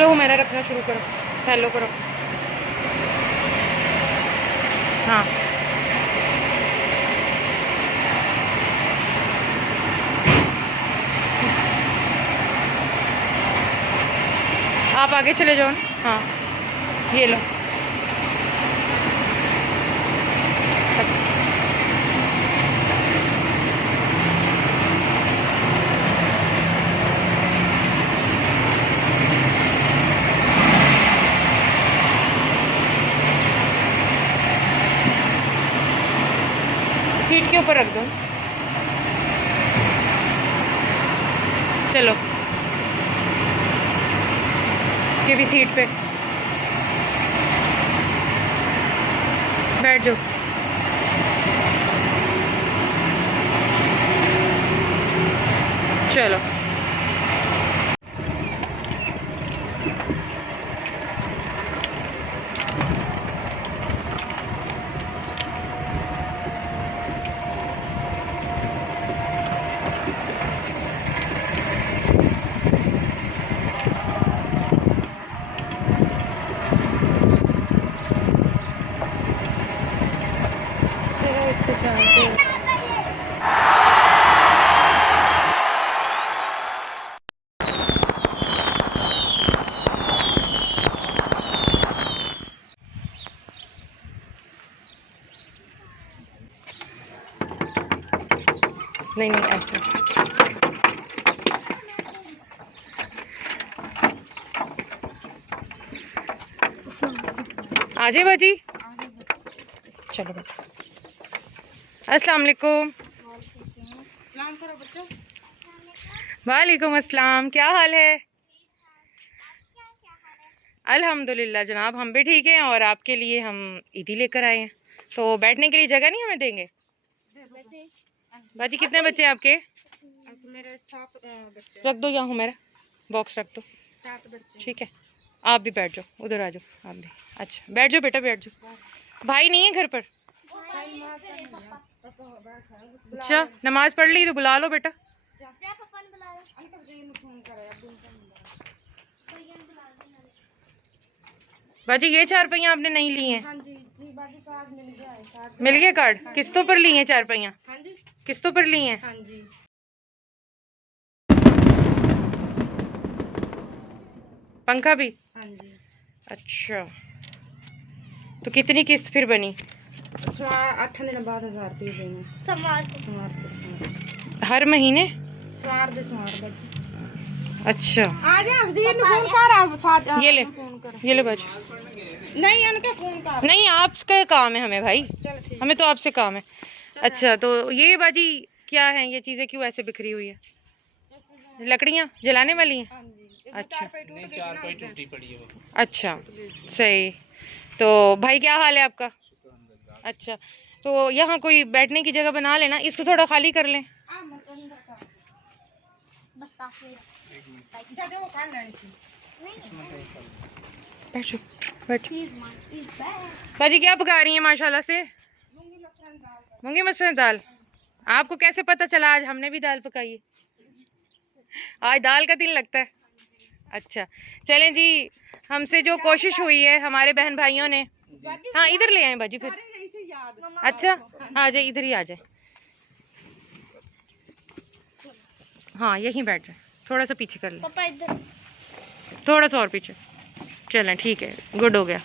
चलो हुमैरा रखना शुरू करो, फैलो करो। हाँ आप आगे चले जाओ। हाँ ये लो। सीट के ऊपर रख दो। चलो ये भी सीट पे बैठ जाओ। चलो नहीं नहीं ऐसे आजे बाजी। चलो बेटा। अस्सलाम वालेकुम। वालेकुम अस्सलाम। क्या हाल है? अल्हम्दुलिल्लाह जनाब, हम भी ठीक हैं। और आपके लिए हम ईदी लेकर आए हैं। तो बैठने के लिए जगह नहीं हमें देंगे? बाजी कितने बच्चे हैं आपके? मेरे 7 बच्चे। रख दो यहाँ, मेरा बॉक्स रख दो। 7 बच्चे। ठीक है आप भी बैठ जाओ, उधर आ जाओ आप भी। अच्छा बैठ जाओ बेटा, बैठ जाओ। भाई नहीं है घर पर? अच्छा नमाज पढ़ ली तो बुला लो बेटा। बाजी ये 4 पहिया आपने नहीं लिए हैं? हाँ जी, बाजी कार्ड मिल गया है। कार्ड मिल गया कार्ड? किस्तों पर लिए हैं 4 पहिया? हाँ जी, किस्तों पर लिए हैं? हाँ जी। पंखा भी? हाँ जी। अच्छा तो कितनी किस्त फिर बनी? 8 दिन बाद 1000 रुपये देने। समार हर महीने? समार बाजी। अच्छा आ जा अफजीर ने फोन कर, आप साथ ये ले, फोन कर। ये ले बाजी। नहीं उनके फोन कर। नहीं आपका काम है हमें भाई, चल ठीक। हमें तो आपसे काम है। अच्छा तो ये बाजी क्या है, ये चीजें क्यों ऐसे बिखरी हुई है? लकड़ियाँ जलाने वाली हैं? हाँ जी। अच्छा चारपाई टूटी पड़ी है। अच्छा सही। तो भाई क्या हाल है आपका? अच्छा तो यहाँ कोई बैठने की जगह बना लेना, इसको थोड़ा खाली कर लें। बैठो बैठो। बाजी क्या पका रही हैं माशाल्लाह से? मूंगी मसर दाल। आपको कैसे पता चला आज हमने भी दाल पकाई है? आज दाल का दिन लगता है। अच्छा चलें जी, हमसे जो कोशिश हुई है हमारे बहन भाइयों ने। हाँ इधर ले आए बाजी फिर। अच्छा आ जाए, इधर ही आ जाए। हाँ यहीं बैठ जाए, थोड़ा सा पीछे कर ले, थोड़ा सा और पीछे। चलें ठीक है, गुड हो गया।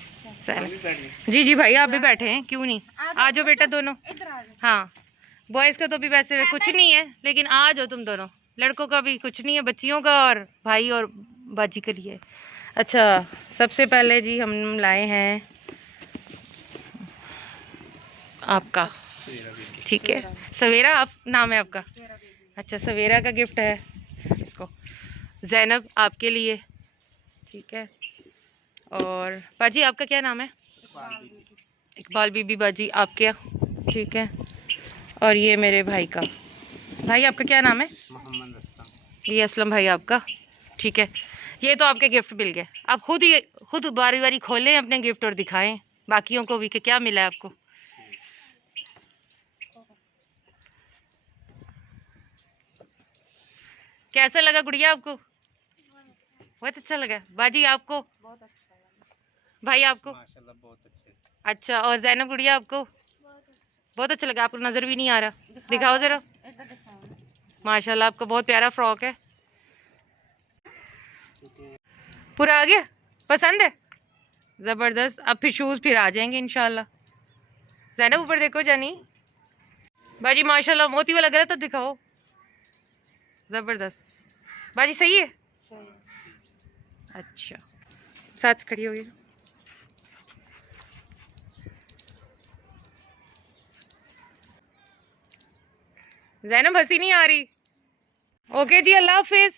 जी जी भाई आप भी बैठे हैं, क्यों नहीं? आ जाओ बेटा दोनों। हाँ बॉयज़ का तो भी वैसे कुछ नहीं है, लेकिन आ जाओ तुम दोनों। लड़कों का भी कुछ नहीं है, बच्चियों का और भाई और बाजी के लिए। अच्छा सबसे पहले जी हम लाए हैं आपका, ठीक है सवेरा आप नाम है आपका? अच्छा सवेरा का गिफ्ट है इसको, जैनब आपके लिए, ठीक है। और बाजी आपका क्या नाम है? इकबाल बीबी बाजी आपके, ठीक है। और ये मेरे भाई का, भाई आपका क्या नाम है? मोहम्मद असलम। ये असलम भाई आपका, ठीक है। ये तो आपके गिफ्ट मिल गए, आप खुद बारी बारी खोलें अपने गिफ्ट और दिखाएं बाकियों को भी कि क्या मिला है आपको। कैसा लगा गुड़िया आपको? बहुत अच्छा लगा। बाजी आपको? बहुत अच्छा लगा। भाई आपको? माशाल्लाह बहुत अच्छे। अच्छा, और जैनब गुड़िया आपको? बहुत अच्छा लगा। आपको नजर भी नहीं आ रहा, दिखाओ जरा। माशाल्लाह आपका बहुत प्यारा फ्रॉक है। पूरा आ गया, पसंद है? जबरदस्त। अब फिर शूज फिर आ जाएंगे इंशाल्लाह। जैनब ऊपर देखो जानी। बाजी माशाल्लाह मोती वाला गला तो दिखाओ। जबरदस्त। बाजी सही है? अच्छा, साथ खड़ी होगी। जैनब हंसी नहीं आ रही। ओके जी, अल्लाह हाफिज।